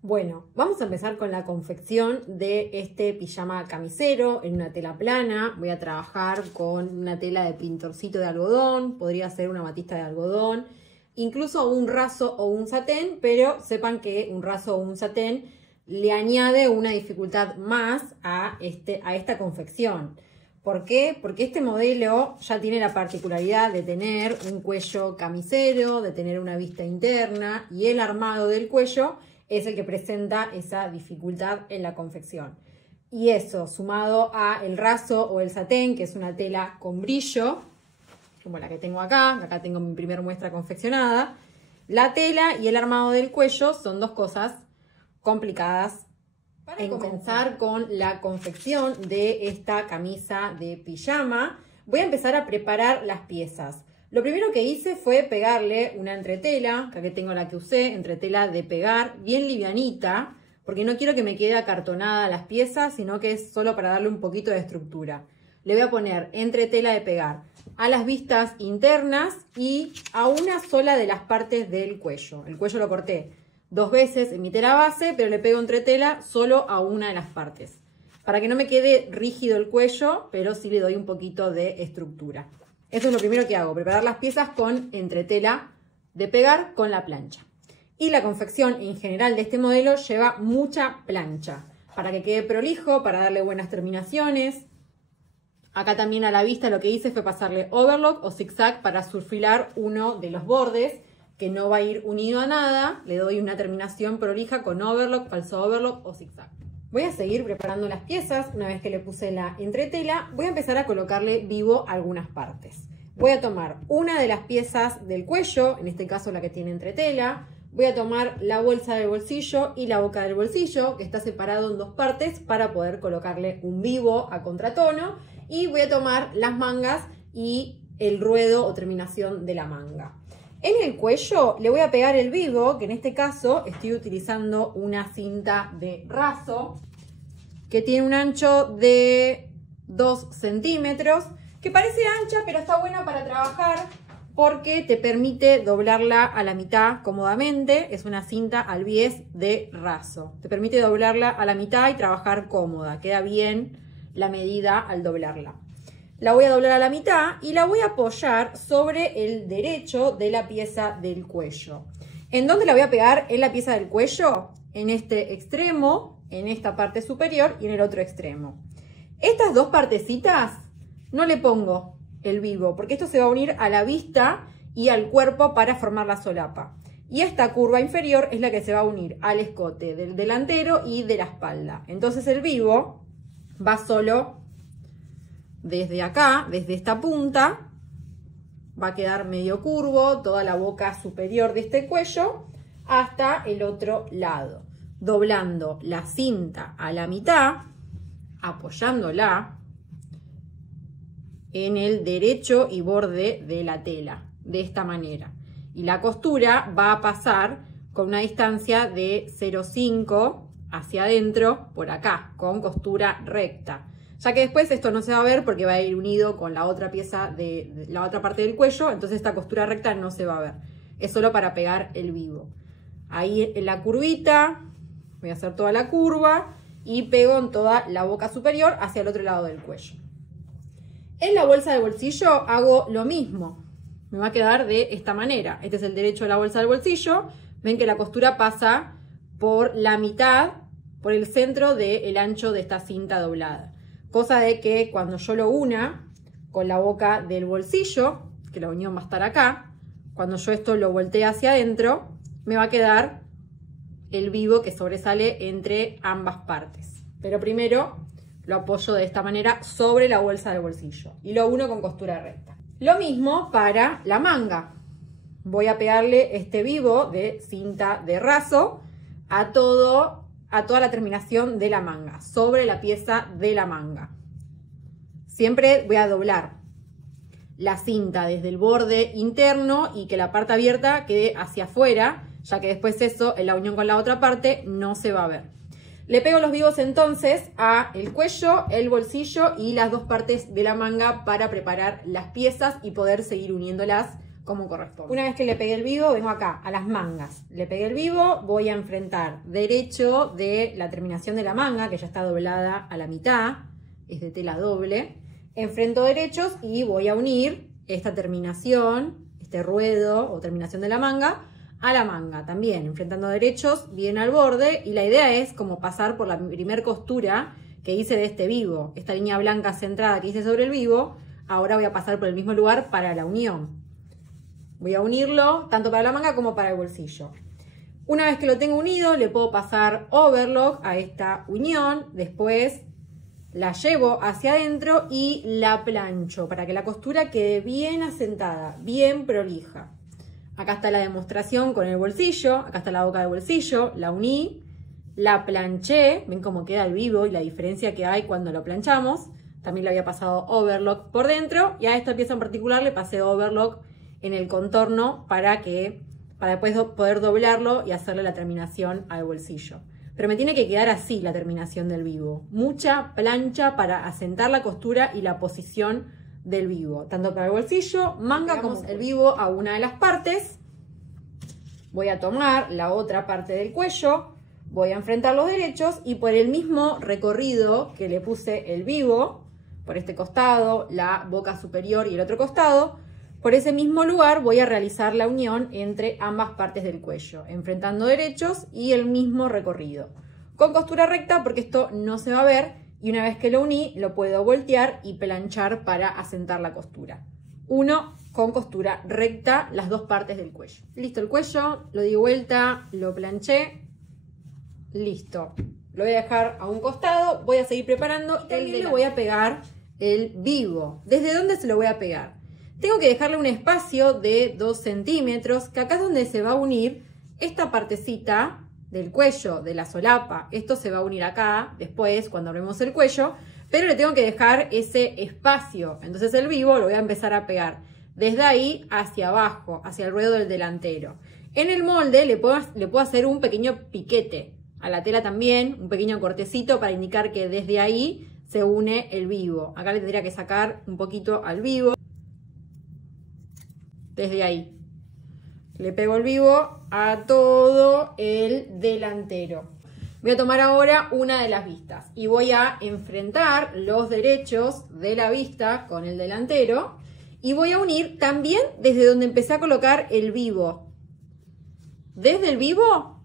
Bueno, vamos a empezar con la confección de este pijama camisero en una tela plana. Voy a trabajar con una tela de pintorcito de algodón, podría ser una batista de algodón, incluso un raso o un satén, pero sepan que un raso o un satén le añade una dificultad más a esta confección. ¿Por qué? Porque este modelo ya tiene la particularidad de tener un cuello camisero, de tener una vista interna, y el armado del cuello es el que presenta esa dificultad en la confección. Y eso, sumado a el raso o el satén, que es una tela con brillo, como la que tengo acá. Acá tengo mi primer muestra confeccionada. La tela y el armado del cuello son dos cosas complicadas. Para comenzar con la confección de esta camisa de pijama, voy a empezar a preparar las piezas. Lo primero que hice fue pegarle una entretela, que aquí tengo la que usé, entretela de pegar, bien livianita, porque no quiero que me quede acartonada las piezas, sino que es solo para darle un poquito de estructura. Le voy a poner entretela de pegar a las vistas internas y a una sola de las partes del cuello. El cuello lo corté 2 veces en mi tela base, pero le pego entretela solo a una de las partes, para que no me quede rígido el cuello, pero sí le doy un poquito de estructura. Eso es lo primero que hago, preparar las piezas con entretela de pegar con la plancha. Y la confección en general de este modelo lleva mucha plancha, para que quede prolijo, para darle buenas terminaciones. Acá también a la vista lo que hice fue pasarle overlock o zigzag para surfilar uno de los bordes, que no va a ir unido a nada. Le doy una terminación prolija con overlock, falso overlock o zigzag. Voy a seguir preparando las piezas. Una vez que le puse la entretela, voy a empezar a colocarle vivo algunas partes. Voy a tomar una de las piezas del cuello, en este caso la que tiene entretela. Voy a tomar la bolsa del bolsillo y la boca del bolsillo, que está separado en 2 partes para poder colocarle un vivo a contratono. Y voy a tomar las mangas y el ruedo o terminación de la manga. En el cuello le voy a pegar el vivo, que en este caso estoy utilizando una cinta de raso que tiene un ancho de 2 centímetros, que parece ancha, pero está buena para trabajar porque te permite doblarla a la mitad cómodamente. Es una cinta al bies de raso. Te permite doblarla a la mitad y trabajar cómoda. Queda bien la medida al doblarla. La voy a doblar a la mitad y la voy a apoyar sobre el derecho de la pieza del cuello. ¿En dónde la voy a pegar? En la pieza del cuello, en este extremo, en esta parte superior y en el otro extremo. Estas 2 partecitas no le pongo el vivo, porque esto se va a unir a la vista y al cuerpo para formar la solapa. Y esta curva inferior es la que se va a unir al escote del delantero y de la espalda. Entonces el vivo va solo desde acá, desde esta punta, va a quedar medio curvo, toda la boca superior de este cuello, hasta el otro lado. Doblando la cinta a la mitad, apoyándola en el derecho y borde de la tela, de esta manera. Y la costura va a pasar con una distancia de 0,5 hacia adentro, por acá, con costura recta. Ya que después esto no se va a ver porque va a ir unido con la otra pieza de la otra parte del cuello, entonces esta costura recta no se va a ver. Es solo para pegar el vivo. Ahí en la curvita, voy a hacer toda la curva y pego en toda la boca superior hacia el otro lado del cuello. En la bolsa de bolsillo hago lo mismo. Me va a quedar de esta manera. Este es el derecho de la bolsa del bolsillo. Ven que la costura pasa por la mitad, por el centro del ancho de esta cinta doblada. Cosa de que cuando yo lo una con la boca del bolsillo, que la unión va a estar acá, cuando yo esto lo voltee hacia adentro, me va a quedar el vivo que sobresale entre ambas partes. Pero primero lo apoyo de esta manera sobre la bolsa del bolsillo y lo uno con costura recta. Lo mismo para la manga. Voy a pegarle este vivo de cinta de raso a toda la terminación de la manga, sobre la pieza de la manga. Siempre voy a doblar la cinta desde el borde interno y que la parte abierta quede hacia afuera, ya que después eso, en la unión con la otra parte, no se va a ver. Le pego los vivos entonces a el cuello, el bolsillo y las 2 partes de la manga para preparar las piezas y poder seguir uniéndolas como corresponde. Una vez que le pegué el vivo, vengo acá, a las mangas. Le pegué el vivo, voy a enfrentar derecho de la terminación de la manga, que ya está doblada a la mitad, es de tela doble. Enfrento derechos y voy a unir esta terminación, este ruedo o terminación de la manga, a la manga también, enfrentando derechos bien al borde, y la idea es como pasar por la primer costura que hice de este vivo, esta línea blanca centrada que hice sobre el vivo. Ahora voy a pasar por el mismo lugar para la unión. Voy a unirlo tanto para la manga como para el bolsillo. Una vez que lo tengo unido, le puedo pasar overlock a esta unión, después la llevo hacia adentro y la plancho para que la costura quede bien asentada, bien prolija. Acá está la demostración con el bolsillo, acá está la boca del bolsillo, la uní, la planché, ven cómo queda el vivo y la diferencia que hay cuando lo planchamos. También le había pasado overlock por dentro y a esta pieza en particular le pasé overlock en el contorno para después poder doblarlo y hacerle la terminación al bolsillo. Pero me tiene que quedar así la terminación del vivo. Mucha plancha para asentar la costura y la posición del vivo. Tanto para el bolsillo, manga como el vivo a una de las partes. Voy a tomar la otra parte del cuello. Voy a enfrentar los derechos y por el mismo recorrido que le puse el vivo, por este costado, la boca superior y el otro costado, por ese mismo lugar voy a realizar la unión entre ambas partes del cuello, enfrentando derechos y el mismo recorrido. Con costura recta porque esto no se va a ver y una vez que lo uní lo puedo voltear y planchar para asentar la costura. Uno con costura recta las dos partes del cuello. Listo el cuello, lo di vuelta, lo planché, listo. Lo voy a dejar a un costado, voy a seguir preparando y le voy a pegar el vivo. ¿Desde dónde se lo voy a pegar? Tengo que dejarle un espacio de 2 centímetros, que acá es donde se va a unir esta partecita del cuello, de la solapa. Esto se va a unir acá, después, cuando abrimos el cuello, pero le tengo que dejar ese espacio. Entonces el vivo lo voy a empezar a pegar desde ahí hacia abajo, hacia el ruedo del delantero. En el molde le puedo hacer un pequeño piquete. A la tela también, un pequeño cortecito para indicar que desde ahí se une el vivo. Acá le tendría que sacar un poquito al vivo. Desde ahí. Le pego el vivo a todo el delantero. Voy a tomar ahora una de las vistas y voy a enfrentar los derechos de la vista con el delantero y voy a unir también desde donde empecé a colocar el vivo. Desde el vivo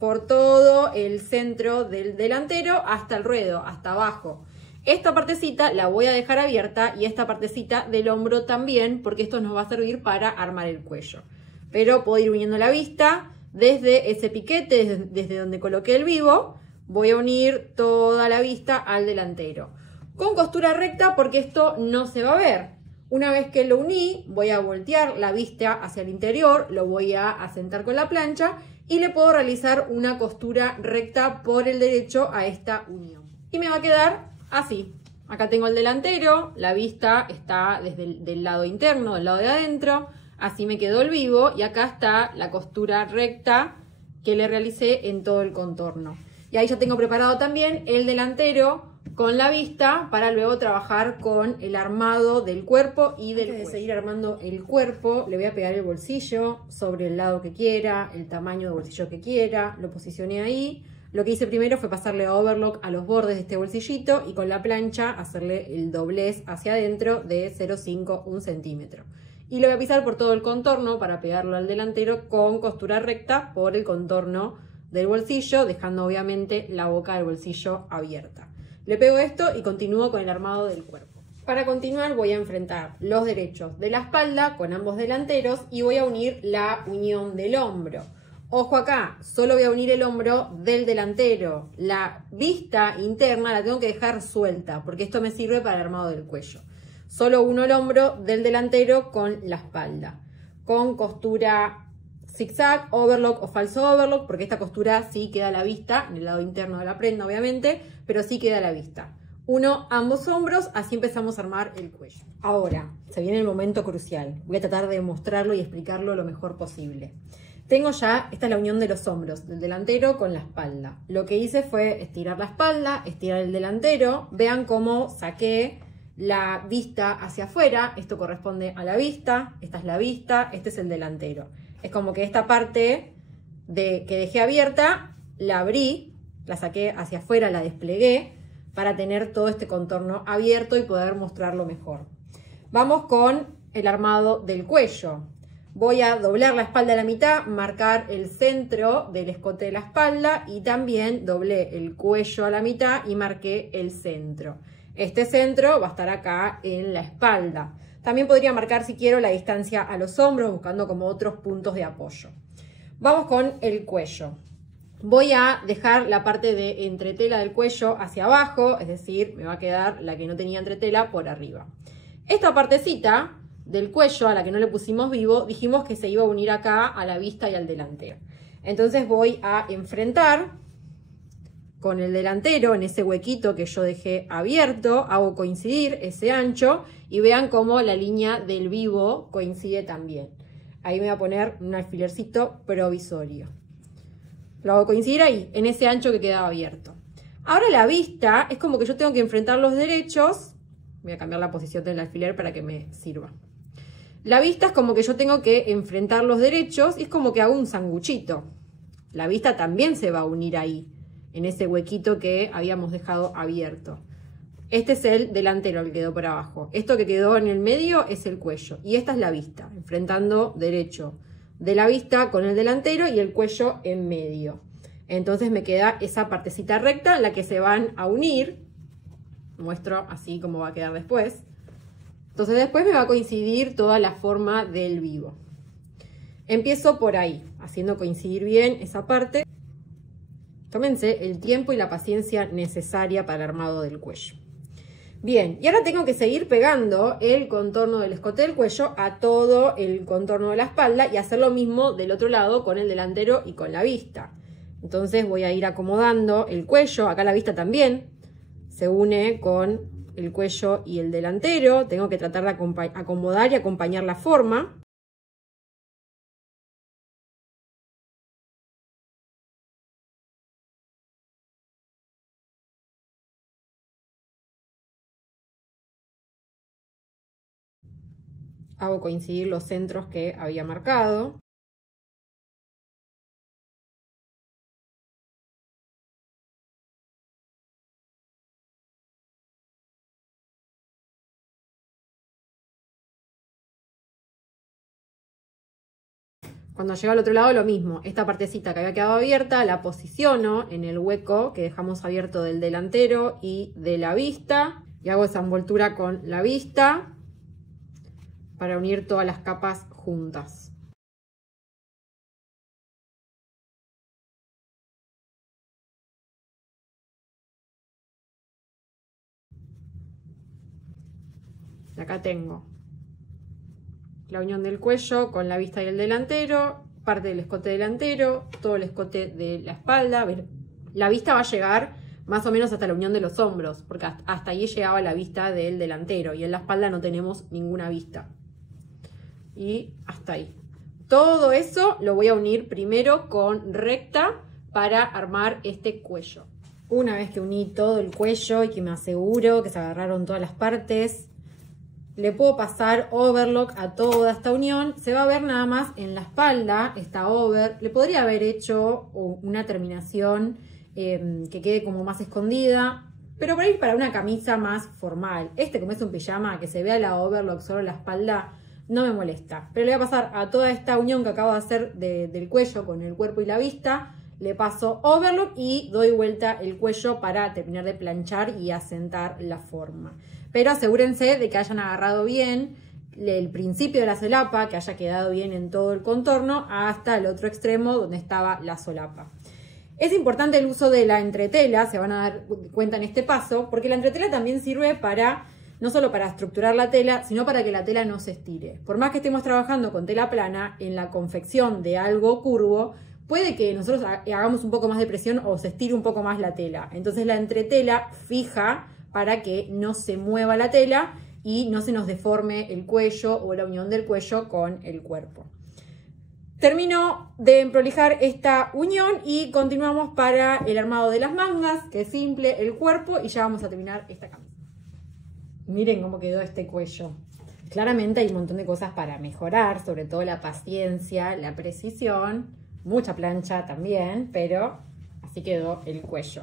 por todo el centro del delantero hasta el ruedo, hasta abajo. Esta partecita la voy a dejar abierta y esta partecita del hombro también, porque esto nos va a servir para armar el cuello. Pero puedo ir uniendo la vista desde ese piquete, desde donde coloqué el vivo. Voy a unir toda la vista al delantero. Con costura recta porque esto no se va a ver. Una vez que lo uní, voy a voltear la vista hacia el interior, lo voy a asentar con la plancha y le puedo realizar una costura recta por el derecho a esta unión. Y me va a quedar así. Acá tengo el delantero, la vista está desde del lado interno, del lado de adentro. Así me quedó el vivo y acá está la costura recta que le realicé en todo el contorno. Y ahí ya tengo preparado también el delantero con la vista para luego trabajar con el armado del cuerpo y del cuello. Antes de seguir armando el cuerpo, le voy a pegar el bolsillo sobre el lado que quiera, el tamaño de bolsillo que quiera, lo posicioné ahí. Lo que hice primero fue pasarle overlock a los bordes de este bolsillito y con la plancha hacerle el doblez hacia adentro de 0,5, 1 centímetro. Y lo voy a pisar por todo el contorno para pegarlo al delantero con costura recta por el contorno del bolsillo, dejando obviamente la boca del bolsillo abierta. Le pego esto y continúo con el armado del cuerpo. Para continuar voy a enfrentar los derechos de la espalda con ambos delanteros y voy a unir la unión del hombro. Ojo acá, solo voy a unir el hombro del delantero. La vista interna la tengo que dejar suelta porque esto me sirve para el armado del cuello. Solo uno el hombro del delantero con la espalda. Con costura zigzag, overlock o falso overlock, porque esta costura sí queda a la vista, en el lado interno de la prenda obviamente, pero sí queda a la vista. Uno ambos hombros, así empezamos a armar el cuello. Ahora, se viene el momento crucial. Voy a tratar de mostrarlo y explicarlo lo mejor posible. Tengo ya, esta es la unión de los hombros, del delantero con la espalda. Lo que hice fue estirar la espalda, estirar el delantero. Vean cómo saqué la vista hacia afuera, esto corresponde a la vista, esta es la vista, este es el delantero. Es como que esta parte que dejé abierta, la abrí, la saqué hacia afuera, la desplegué para tener todo este contorno abierto y poder mostrarlo mejor. Vamos con el armado del cuello. Voy a doblar la espalda a la mitad, marcar el centro del escote de la espalda y también doblé el cuello a la mitad y marqué el centro. Este centro va a estar acá en la espalda. También podría marcar, si quiero, la distancia a los hombros, buscando como otros puntos de apoyo. Vamos con el cuello. Voy a dejar la parte de entretela del cuello hacia abajo, es decir, me va a quedar la que no tenía entretela por arriba. Esta partecita del cuello, a la que no le pusimos vivo, dijimos que se iba a unir acá a la vista y al delantero. Entonces voy a enfrentar con el delantero en ese huequito que yo dejé abierto, hago coincidir ese ancho y vean cómo la línea del vivo coincide también. Ahí me voy a poner un alfilercito provisorio. Lo hago coincidir ahí, en ese ancho que quedaba abierto. Ahora la vista es como que yo tengo que enfrentar los derechos. Voy a cambiar la posición del alfiler para que me sirva. La vista es como que yo tengo que enfrentar los derechos y es como que hago un sanguchito. La vista también se va a unir ahí, en ese huequito que habíamos dejado abierto. Este es el delantero, el que quedó por abajo. Esto que quedó en el medio es el cuello. Y esta es la vista, enfrentando derecho de la vista con el delantero y el cuello en medio. Entonces me queda esa partecita recta en la que se van a unir. Muestro así como va a quedar después. Entonces después me va a coincidir toda la forma del vivo. Empiezo por ahí, haciendo coincidir bien esa parte. Tómense el tiempo y la paciencia necesaria para el armado del cuello. Bien, y ahora tengo que seguir pegando el contorno del escote del cuello a todo el contorno de la espalda y hacer lo mismo del otro lado con el delantero y con la vista. Entonces voy a ir acomodando el cuello, acá la vista también se une con el cuello y el delantero. Tengo que tratar de acomodar y acompañar la forma. Hago coincidir los centros que había marcado. Cuando llego al otro lado lo mismo, esta partecita que había quedado abierta la posiciono en el hueco que dejamos abierto del delantero y de la vista y hago esa envoltura con la vista para unir todas las capas juntas. Y acá tengo la unión del cuello con la vista y el delantero, parte del escote delantero, todo el escote de la espalda. La vista va a llegar más o menos hasta la unión de los hombros, porque hasta ahí llegaba la vista del delantero y en la espalda no tenemos ninguna vista. Y hasta ahí. Todo eso lo voy a unir primero con recta para armar este cuello. Una vez que uní todo el cuello y que me aseguro que se agarraron todas las partes, le puedo pasar overlock a toda esta unión. Se va a ver nada más en la espalda esta over. Le podría haber hecho una terminación que quede como más escondida, pero por ahí para una camisa más formal. Como es un pijama, que se vea la overlock solo en la espalda, no me molesta. Pero le voy a pasar a toda esta unión que acabo de hacer del cuello con el cuerpo y la vista, le paso overlock y doy vuelta el cuello para terminar de planchar y asentar la forma. Pero asegúrense de que hayan agarrado bien el principio de la solapa, que haya quedado bien en todo el contorno, hasta el otro extremo donde estaba la solapa. Es importante el uso de la entretela, se van a dar cuenta en este paso, porque la entretela también sirve para, no solo para estructurar la tela, sino para que la tela no se estire. Por más que estemos trabajando con tela plana, en la confección de algo curvo, puede que nosotros hagamos un poco más de presión o se estire un poco más la tela. Entonces la entretela fija para que no se mueva la tela y no se nos deforme el cuello o la unión del cuello con el cuerpo. Termino de emprolijar esta unión y continuamos para el armado de las mangas, que es simple, el cuerpo, y ya vamos a terminar esta camisa. Miren cómo quedó este cuello. Claramente hay un montón de cosas para mejorar, sobre todo la paciencia, la precisión, mucha plancha también, pero así quedó el cuello.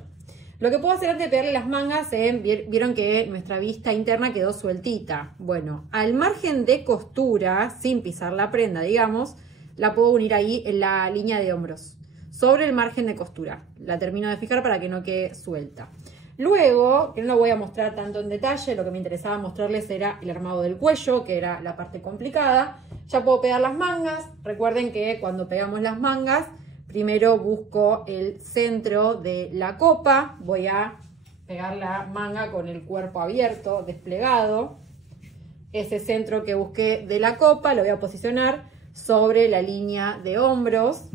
Lo que puedo hacer antes de pegarle las mangas, vieron que nuestra vista interna quedó sueltita. Bueno, al margen de costura, sin pisar la prenda, digamos, la puedo unir ahí en la línea de hombros, sobre el margen de costura. La termino de fijar para que no quede suelta. Luego, que no lo voy a mostrar tanto en detalle, lo que me interesaba mostrarles era el armado del cuello, que era la parte complicada. Ya puedo pegar las mangas. Recuerden que cuando pegamos las mangas, primero busco el centro de la copa. Voy a pegar la manga con el cuerpo abierto, desplegado. Ese centro que busqué de la copa lo voy a posicionar sobre la línea de hombros.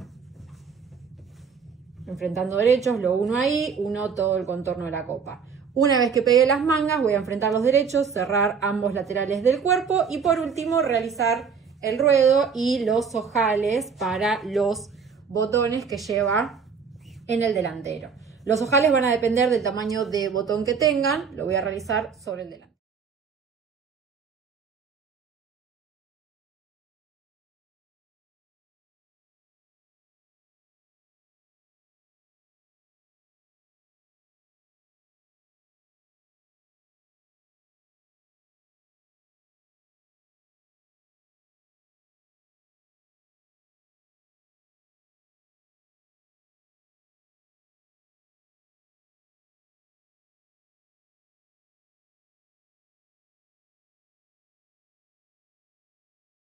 Enfrentando derechos, lo uno ahí, uno todo el contorno de la copa. Una vez que pegué las mangas, voy a enfrentar los derechos, cerrar ambos laterales del cuerpo y por último realizar el ruedo y los ojales para los botones que lleva en el delantero. Los ojales van a depender del tamaño de botón que tengan, lo voy a realizar sobre el delantero.